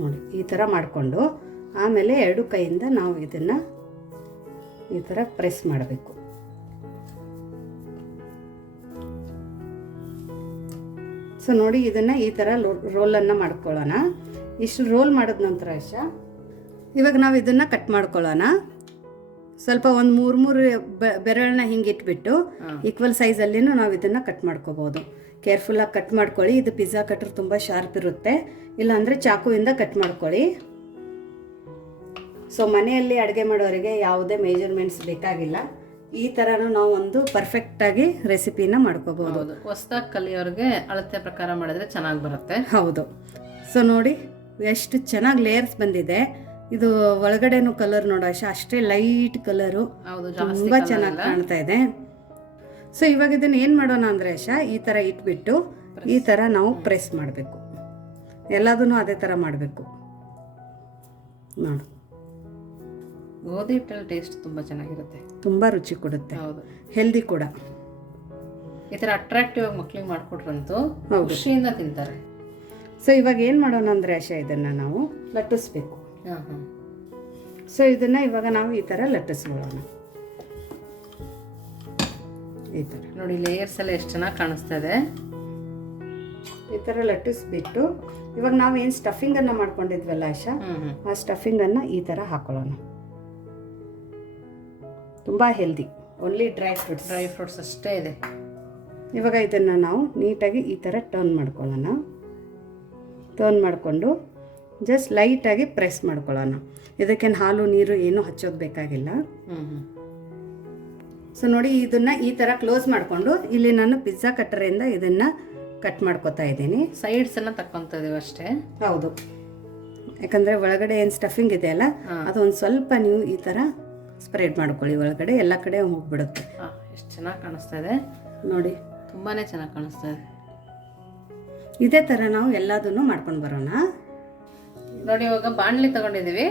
ನೋಡಿ ಈ ಥರ ಮಾಡಿಕೊಂಡು ಆಮೇಲೆ ಎರಡು ಕೈಯಿಂದ ನಾವು ಇದನ್ನು ಈ ಥರ ಪ್ರೆಸ್ ಮಾಡಬೇಕು. ಸೊ ನೋಡಿ ಇದನ್ನು ಈ ಥರ ರೋಲನ್ನು ಮಾಡ್ಕೊಳ್ಳೋಣ. ಇಷ್ಟು ರೋಲ್ ಮಾಡಿದ ನಂತರ ಇಷ್ಟ ಇವಾಗ ನಾವು ಇದನ್ನು ಕಟ್ ಮಾಡ್ಕೊಳ್ಳೋಣ. ಸ್ವಲ್ಪ ಒಂದು ಮೂರು ಮೂರು ಬೆರಳನ್ನ ಹಿಂಗೆ ಇಟ್ಬಿಟ್ಟು ಈಕ್ವಲ್ ಸೈಜಲ್ಲಿನೂ ನಾವು ಇದನ್ನು ಕಟ್ ಮಾಡ್ಕೋಬೋದು. ಕೇರ್ಫುಲ್ಲಾಗಿ ಕಟ್ ಮಾಡ್ಕೊಳ್ಳಿ. ಇದು ಪಿಜ್ಜಾ ಕಟ್ರ್ ತುಂಬ ಶಾರ್ಪ್ ಇರುತ್ತೆ. ಇಲ್ಲಾಂದರೆ ಚಾಕುವಿಂದ ಕಟ್ ಮಾಡ್ಕೊಳ್ಳಿ. ಸೊ ಮನೆಯಲ್ಲಿ ಅಡುಗೆ ಮಾಡೋರಿಗೆ ಯಾವುದೇ ಮೇಜರ್ಮೆಂಟ್ಸ್ ಬೇಕಾಗಿಲ್ಲ. ಈ ಥರನೂ ನಾವು ಒಂದು ಪರ್ಫೆಕ್ಟಾಗಿ ರೆಸಿಪಿನ ಮಾಡ್ಕೋಬೋದು. ಹೊಸದಾಗಿ ಹೊಸ್ದಾಗಿ ಕಲಿಯೋರಿಗೆ ಅಳತೆ ಪ್ರಕಾರ ಮಾಡಿದ್ರೆ ಚೆನ್ನಾಗಿ ಬರುತ್ತೆ. ಹೌದು. ಸೊ ನೋಡಿ ಎಷ್ಟು ಚೆನ್ನಾಗಿ ಲೇಯರ್ಸ್ ಬಂದಿದೆ. ಇದು ಒಳಗಡೆನೂ ಕಲರ್ ನೋಡೋ ಅಷ್ಟೇ ಲೈಟ್ ಕಲರು ತುಂಬ ಚೆನ್ನಾಗಿ ಕಾಣ್ತಾ ಇದೆ. ಸೊ ಇವಾಗ ಇದನ್ನು ಏನು ಮಾಡೋಣ ಅಂದರೆ ಯಶಾ ಈ ಥರ ಇಟ್ಬಿಟ್ಟು ಈ ಥರ ನಾವು ಪ್ರೆಸ್ ಮಾಡಬೇಕು. ಎಲ್ಲದನ್ನು ಅದೇ ಥರ ಮಾಡಬೇಕು. ನೋಡು. ಗೋಧಿ ಹಿಟ್ಟಲ್ಲಿ ಟೇಸ್ಟ್ ತುಂಬ ಚೆನ್ನಾಗಿರುತ್ತೆ. ತುಂಬ ರುಚಿ ಕೊಡುತ್ತೆ. ಹೌದು. ಹೆಲ್ದಿ ಕೂಡ. ಈ ಥರ ಅಟ್ರಾಕ್ಟಿವ್ ಆಗಿ ಮಕ್ಕಳಿಗೆ ಮಾಡ್ಕೊಟ್ರಂತೂ. ಖುಷಿಯಿಂದ ತಿಂತಾರೆ. ಸೊ ಇವಾಗ ಏನು ಮಾಡೋಣ ಅಂದರೆ ಆಶಾ ಇದನ್ನು ನಾವು ಲಟ್ಟಿಸ್ಬೇಕು. ಹಾಂ ಹಾಂ. ಸೊ ಇದನ್ನು ಇವಾಗ ನಾವು ಈ ಥರ ಲಟ್ಟಿಸ್ಕೊಳ್ಳೋಣ. ಈ ಥರ ನೋಡಿ ಲೇಯರ್ಸ್ ಎಲ್ಲ ಎಷ್ಟು ಚೆನ್ನಾಗಿ ಕಾಣಿಸ್ತಾ ಇದೆ ಈ ಥರ ಲಟ್ಟಿಸ್ಬಿಟ್ಟು ಇವಾಗ ನಾವು ಏನು ಸ್ಟಫಿಂಗನ್ನು ಮಾಡ್ಕೊಂಡಿದ್ವಲ್ಲ ಆಶಾ? ಆ ಸ್ಟಫಿಂಗನ್ನು ಈ ಥರ ಹಾಕೊಳ್ಳೋಣ. ತುಂಬ healthy only dry fruits dry fruits ಅಷ್ಟೇ ಇದೆ. ಇವಾಗ ಇದನ್ನು ನಾವು ನೀಟಾಗಿ ಈ ಥರ ಟರ್ನ್ ಮಾಡ್ಕೊಳ್ಳೋಣ. ಟರ್ನ್ ಮಾಡಿಕೊಂಡು ಜಸ್ಟ್ ಲೈಟಾಗಿ ಪ್ರೆಸ್ ಮಾಡ್ಕೊಳ್ಳೋಣ. ಇದಕ್ಕೇನು ಹಾಲು ನೀರು ಏನೂ ಹಚ್ಚೋದು ಬೇಕಾಗಿಲ್ಲ. ಹ್ಞೂ ಹ್ಮ್. ಸೊ ನೋಡಿ ಇದನ್ನು ಈ ಥರ ಕ್ಲೋಸ್ ಮಾಡಿಕೊಂಡು ಇಲ್ಲಿ ನಾನು ಪಿಜ್ಜಾ ಕಟ್ಟರಿಂದ ಇದನ್ನು ಕಟ್ ಮಾಡ್ಕೊತಾ ಇದ್ದೀನಿ. ಸೈಡ್ಸನ್ನು ತಕ್ಕೊಂತ ಇದೀವಿ ಅಷ್ಟೇ? ಹೌದು. ಯಾಕಂದರೆ ಒಳಗಡೆ ಏನು ಸ್ಟಫಿಂಗ್ ಇದೆ ಅಲ್ಲ ಅದು ಒಂದು ಸ್ವಲ್ಪ ನೀವು ಈ ಥರ ಸ್ಪ್ರೆಡ್ ಮಾಡ್ಕೊಳ್ಳಿ. ಒಳಗಡೆ ಎಲ್ಲ ಕಡೆ ಹೋಗ್ಬಿಡುತ್ತೆ. ಹಾಂ ಎಷ್ಟು ಚೆನ್ನಾಗಿ ಕಾಣಿಸ್ತಾ ಇದೆ. ನೋಡಿ. ತುಂಬಾನೇ ಚೆನ್ನಾಗಿ ಕಾಣಿಸ್ತಾ ಇದೆ. ಇದೇ ಥರ ನಾವು ಎಲ್ಲದನ್ನು ಮಾಡ್ಕೊಂಡು ಬರೋಣ. ನೋಡಿ ಇವಾಗ ಬಾಣಲಿ ತಗೊಂಡಿದ್ದೀವಿ.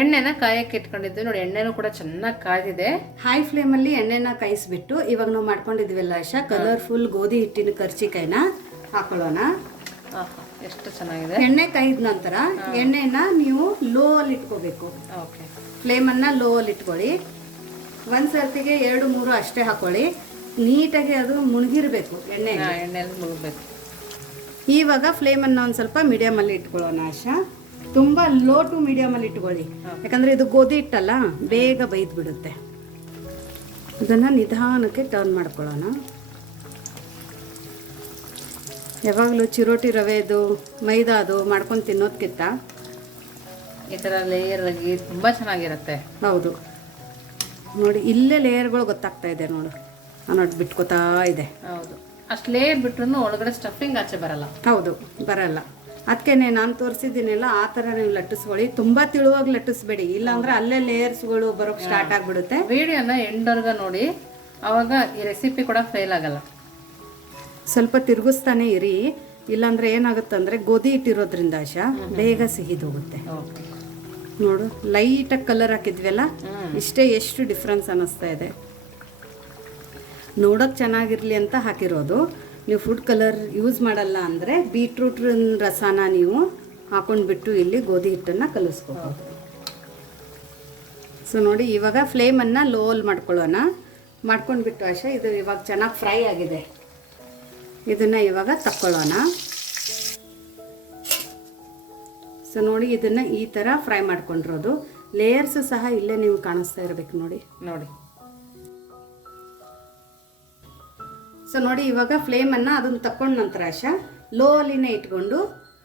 ಎಣ್ಣೆನ ಕಾಯಕ್ಕೆ ಇಟ್ಕೊಂಡಿದ್ವಿ ನೋಡಿ ಎಣ್ಣೆನೂ ಕೂಡ ಚೆನ್ನಾಗಿ ಕಾದಿದೆ ಹೈ ಫ್ಲೇಮಲ್ಲಿ ಎಣ್ಣೆನ ಕಾಯಿಸ್ಬಿಟ್ಟು ಇವಾಗ ನಾವು ಮಾಡ್ಕೊಂಡಿದ್ವಿಲ್ಲ ಆಶಾ ಕಲರ್ಫುಲ್ ಗೋಧಿ ಹಿಟ್ಟಿನ ಕರ್ಚಿಕಾಯಿನ ಹಾಕೊಳ್ಳೋಣ. ಎಷ್ಟು ಚೆನ್ನಾಗಿದೆ. ಎಣ್ಣೆ ಕಾಯ್ದ ನಂತರ ಎಣ್ಣೆನ ನೀವು ಲೋ ಅಲ್ಲಿ ಇಟ್ಕೋಬೇಕು. ಓಕೆ. ಫ್ಲೇಮನ್ನು ಲೋ ಅಲ್ಲಿ ಇಟ್ಕೊಳ್ಳಿ. ಒಂದು ಸರ್ತಿಗೆ ಎರಡು ಮೂರು ಅಷ್ಟೇ ಹಾಕೊಳ್ಳಿ. ನೀಟಾಗಿ ಅದು ಮುಳುಗಿರಬೇಕು ಎಣ್ಣೆ ಎಣ್ಣೆಯಲ್ಲಿ ಮುಳುಗಬೇಕು ಇವಾಗ ಫ್ಲೇಮನ್ನು ಒಂದು ಸ್ವಲ್ಪ ಮೀಡಿಯಮಲ್ಲಿ ಇಟ್ಕೊಳ್ಳೋಣ ಆಶಾ ತುಂಬ ಲೋ ಟು ಮೀಡಿಯಮಲ್ಲಿ ಇಟ್ಕೊಳ್ಳಿ. ಯಾಕಂದರೆ ಇದು ಗೋಧಿ ಹಿಟ್ಟಲ್ಲ ಬೇಗ ಬೈದು ಬಿಡುತ್ತೆ ಅದನ್ನು ನಿಧಾನಕ್ಕೆ ಟರ್ನ್ ಮಾಡ್ಕೊಳ್ಳೋಣ. ಯಾವಾಗಲೂ ಚಿರೋಟಿ ರವೆದು ಮೈದಾದು ಮಾಡ್ಕೊಂಡು ತಿನ್ನೋದಕ್ಕಿಂತ ಈ ಥರ ಲೇಯರ್ ಆಗಿ ತುಂಬ ಚೆನ್ನಾಗಿರುತ್ತೆ. ಹೌದು. ನೋಡಿ ಇಲ್ಲೇ ಲೇಯರ್ಗಳು ಗೊತ್ತಾಗ್ತಾ ಇದೆ ನೋಡು. ನಾನು ಬಿಟ್ಕೋತಾ ಇದೆ. ಹೌದು. ಅಷ್ಟು ಲೇಯರ್ ಬಿಟ್ರು ಒಳಗಡೆ ಸ್ಟಫಿಂಗ್ ಆಚೆ ಬರಲ್ಲ. ಹೌದು ಬರಲ್ಲ. ಅದಕ್ಕೆ ನಾನು ತೋರಿಸಿದ್ದೀನಲ್ಲ ಆ ಥರ ನೀವು ಲಟ್ಟಿಸ್ಕೊಳ್ಳಿ. ತುಂಬ ತಿಳುವಾಗಿ ಲಟ್ಟಿಸ್ಬೇಡಿ. ಇಲ್ಲಾಂದ್ರೆ ಅಲ್ಲೇ ಲೇಯರ್ಸ್ಗಳು ಬರೋಕ್ಕೆ ಸ್ಟಾರ್ಟ್ ಆಗಿಬಿಡುತ್ತೆ. ವಿಡಿಯೋನ ಎಂಡರ್ಗ ನೋಡಿ. ಆವಾಗ ಈ ರೆಸಿಪಿ ಕೂಡ ಫೇಲ್ ಆಗಲ್ಲ. ಸ್ವಲ್ಪ ತಿರುಗಿಸ್ತಾನೆ ಇರಿ. ಇಲ್ಲಾಂದ್ರೆ ಏನಾಗುತ್ತೆ ಗೋಧಿ ಇಟ್ಟಿರೋದ್ರಿಂದ ಆಶಾ ಬೇಗ ಸಿಹಿ ಹೋಗುತ್ತೆ ನೋಡು ಲೈಟಾಗಿ ಕಲರ್ ಹಾಕಿದ್ವಲ್ಲ. ಇಷ್ಟೇ ಎಷ್ಟು ಡಿಫ್ರೆನ್ಸ್ ಅನ್ನಿಸ್ತಾ ಇದೆ. ನೋಡೋಕೆ ಚೆನ್ನಾಗಿರಲಿ ಅಂತ ಹಾಕಿರೋದು. ನೀವು ಫುಡ್ ಕಲರ್ ಯೂಸ್ ಮಾಡಲ್ಲ ಅಂದರೆ ಬೀಟ್ರೂಟ್ ರಸನ ನೀವು ಹಾಕೊಂಡ್ಬಿಟ್ಟು ಇಲ್ಲಿ ಗೋಧಿ ಹಿಟ್ಟನ್ನು ಕಲಿಸ್ಕೋಬೋದು. ಸೊ ನೋಡಿ ಇವಾಗ ಫ್ಲೇಮನ್ನು ಲೋಲ್ ಮಾಡ್ಕೊಳ್ಳೋಣ. ಮಾಡ್ಕೊಂಡ್ಬಿಟ್ಟು ಆಶೆ, ಇದು ಇವಾಗ ಚೆನ್ನಾಗಿ ಫ್ರೈ ಆಗಿದೆ. ಇದನ್ನು ಇವಾಗ ತಕ್ಕೊಳ್ಳೋಣ. ಸೊ ನೋಡಿ ಇದನ್ನು ಈ ಥರ ಫ್ರೈ ಮಾಡ್ಕೊಂಡಿರೋದು. ಲೇಯರ್ಸು ಸಹ ಇಲ್ಲೇ ನೀವು ಕಾಣಿಸ್ತಾ ಇರಬೇಕು ನೋಡಿ. ನೋಡಿ. ಸೊ ನೋಡಿ ಇವಾಗ ಫ್ಲೇಮನ್ನು ಅದನ್ನು ತಕ್ಕೊಂಡ ನಂತರ ಆಶಾ ಲೋ ಅಲ್ಲಿನೇ ಇಟ್ಕೊಂಡು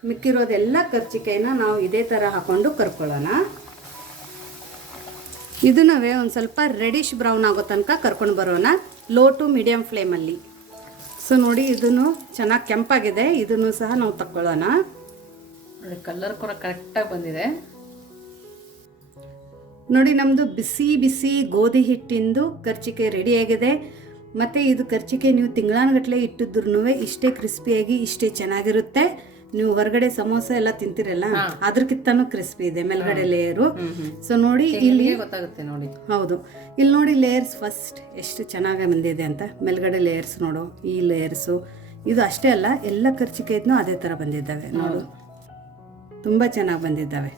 ಮಿಕ್ಕಿರೋದೆಲ್ಲ ಕರ್ಚಿಕಾಯಿನ ನಾವು ಇದೇ ಥರ ಹಾಕೊಂಡು ಕರ್ಕೊಳ್ಳೋಣ. ಇದನ್ನವೇ ಒಂದು ಸ್ವಲ್ಪ ರೆಡಿಶ್ ಬ್ರೌನ್ ಆಗೋ ತನಕ ಕರ್ಕೊಂಡು ಬರೋಣ ಲೋ ಟು ಮೀಡಿಯಮ್ ಫ್ಲೇಮಲ್ಲಿ ಸೊ ನೋಡಿ ಇದನ್ನು ಚೆನ್ನಾಗಿ ಕೆಂಪಾಗಿದೆ ಇದನ್ನು ಸಹ ನಾವು ತಕ್ಕೊಳ್ಳೋಣ. ನೋಡಿ ಕಲರ್ ಕೂಡ ಕರೆಕ್ಟಾಗಿ ಬಂದಿದೆ. ನೋಡಿ ನಮ್ಮದು ಬಿಸಿ ಬಿಸಿ ಗೋಧಿ ಹಿಟ್ಟಿಂದು ಕರ್ಚಿಕೆ ರೆಡಿಯಾಗಿದೆ ಮತ್ತು ಇದು ಕರ್ಚಿಕೆ ನೀವು ತಿಂಗಳಾನುಗಟ್ಟಲೆ ಇಟ್ಟಿದ್ರು ಇಷ್ಟೇ ಕ್ರಿಸ್ಪಿಯಾಗಿ ಇಷ್ಟೇ ಚೆನ್ನಾಗಿರುತ್ತೆ. ನೀವು ಹೊರಗಡೆ ಸಮೋಸ ಎಲ್ಲ ತಿಂತಿರಲ್ಲ ಅದ್ರಕ್ಕಿಂತನೂ ಕ್ರಿಸ್ಪಿ ಇದೆ ಮೇಲ್ಗಡೆ ಲೇಯರು ಸೊ ನೋಡಿ ಇಲ್ಲಿ ಗೊತ್ತಾಗುತ್ತೆ ನೋಡಿ. ಹೌದು. ಇಲ್ಲಿ ನೋಡಿ ಲೇಯರ್ಸ್ ಫಸ್ಟ್ ಎಷ್ಟು ಚೆನ್ನಾಗಿ ಬಂದಿದೆ ಅಂತ. ಮೇಲ್ಗಡೆ ಲೇಯರ್ಸ್ ನೋಡು ಈ ಲೇಯರ್ಸು ಇದು ಅಷ್ಟೇ ಅಲ್ಲ ಎಲ್ಲ ಖರ್ಚಿಕೆದ್ನು ಅದೇ ಥರ ಬಂದಿದ್ದಾವೆ. ನೋಡು. ತುಂಬ ಚೆನ್ನಾಗಿ ಬಂದಿದ್ದಾವೆ.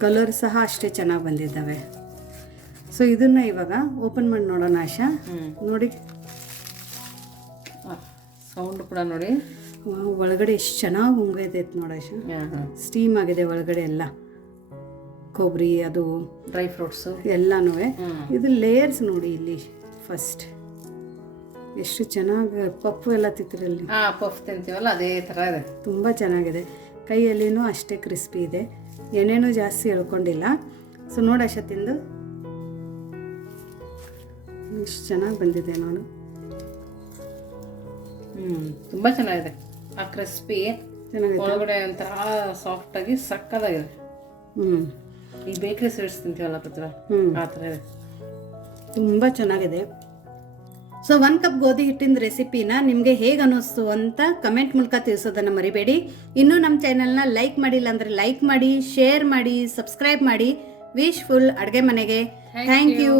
ಕಲರ್ ಸಹ ಅಷ್ಟೇ ಚೆನ್ನಾಗಿ ಬಂದಿದ್ದಾವೆ. ಸೊ ಇದನ್ನ ಇವಾಗ ಓಪನ್ ಮಾಡಿ ನೋಡೋಣ ಆಶಾ. ನೋಡಿ. ಸೌಂಡ್ ಕೂಡ ನೋಡಿ. ಒಳಗಡೆ ಎಷ್ಟು ಚೆನ್ನಾಗಿ ಉಂಗೈತೆ ನೋಡಿ ಆಶಾ. ಸ್ಟೀಮ್ ಆಗಿದೆ ಒಳಗಡೆ ಎಲ್ಲ. ಕೊಬ್ಬರಿ ಅದು ಡ್ರೈ ಫ್ರೂಟ್ಸ್ ಎಲ್ಲನೂ. ಇದು ಲೇಯರ್ಸ್ ನೋಡಿ ಇಲ್ಲಿ ಫಸ್ಟ್ ಎಷ್ಟು ಚೆನ್ನಾಗಿ ಪಪ್ಪು ಎಲ್ಲ ತಿಂತಿರಲ್ಲಿ ಪಫ್ ತಿಂತೀವಲ್ಲ ಅದೇ ಥರ ಇದೆ. ತುಂಬ ಚೆನ್ನಾಗಿದೆ. ಕೈಯಲ್ಲಿನೂ ಅಷ್ಟೇ ಕ್ರಿಸ್ಪಿ ಇದೆ. ಎಣ್ಣೆನೂ ಜಾಸ್ತಿ ಎಳ್ಕೊಂಡಿಲ್ಲ ಸೊ ನೋಡಿ ಆಶಾ ತಿಂದು. ಎಷ್ಟು ಚೆನ್ನಾಗಿ ಬಂದಿದೆ ನೋಡು ಹ್ಞೂ ತುಂಬ ಚೆನ್ನಾಗಿದೆ. ಆ ಕ್ರಿಸ್ಪಿ ಚೆನ್ನಾಗಿದೆ. ಒಳಗಡೆ ಒಂಥರ ಸಾಫ್ಟಾಗಿ ಸಕ್ಕದಾಗಿದೆ ಹ್ಞೂ ಈ ಬೇಕ್ರಿ ಸ್ವೀಟ್ಸ್ ತಿಂತೀವಲ್ಲ ಪತ್ರ ಹ್ಞೂ ಆ ಥರ ಇದೆ. ತುಂಬ ಚೆನ್ನಾಗಿದೆ. ಸೊ ಒನ್ ಕಪ್ ಗೋಧಿ ಹಿಟ್ಟಿನ ರೆಸಿಪಿನ ನಿಮಗೆ ಹೇಗೆ ಅನ್ನಿಸ್ತು ಅಂತ ಕಮೆಂಟ್ ಮೂಲಕ ತಿಳಿಸೋದನ್ನು ಮರಿಬೇಡಿ. ಇನ್ನೂ ನಮ್ಮ ಚಾನೆಲ್ನ ಲೈಕ್ ಮಾಡಿಲ್ಲ ಅಂದರೆ ಲೈಕ್ ಮಾಡಿ ಶೇರ್ ಮಾಡಿ ಸಬ್ಸ್ಕ್ರೈಬ್ ಮಾಡಿ. ವಿಶ್ ಫುಲ್ ಅಡುಗೆ ಮನೆಗೆ. Thank you